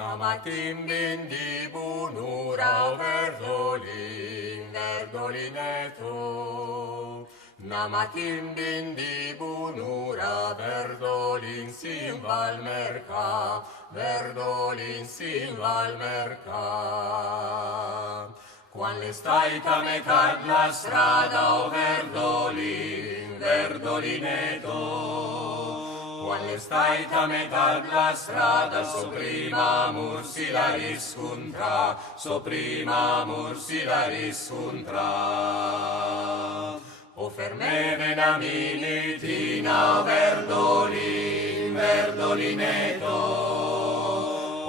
Namatim bindi bunura verdolineto. Namatim bindi bunura verdolin simval merca, verdolin simval merca. Quando stai a metà la strada, o verdolineto. Quando stai a metà la strada, soprima mursi la riscontra, soprima mursi la riscontra. O ferme venaminitina, verdolineto.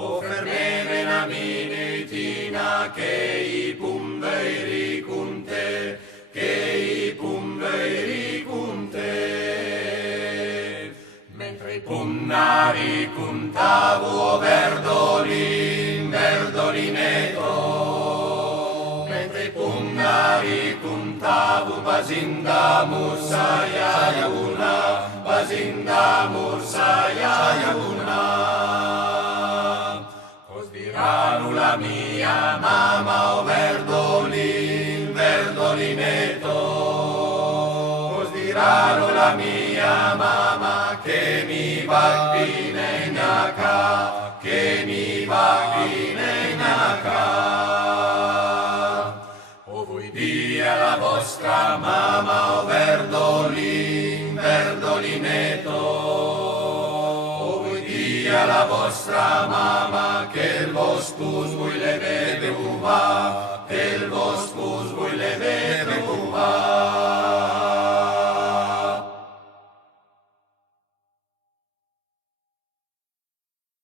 O ferme venaminitina, che i pumberi con te, che i pumberi con te. Mentre i punnari contavo, verdolineto. Mentre i punnari contavo, basinda mursaya una, basinda mursaya una. Os diranno la mia mamma, o verdolineto. Os diranno la mia mamma, che mi va bene in acca, che mi va bene in acca. O voi dia la vostra mamma, o verdolineto. O voi dia la vostra mamma, che il vostro spus voi le vede uva, che il vostro spus voi le vede uva.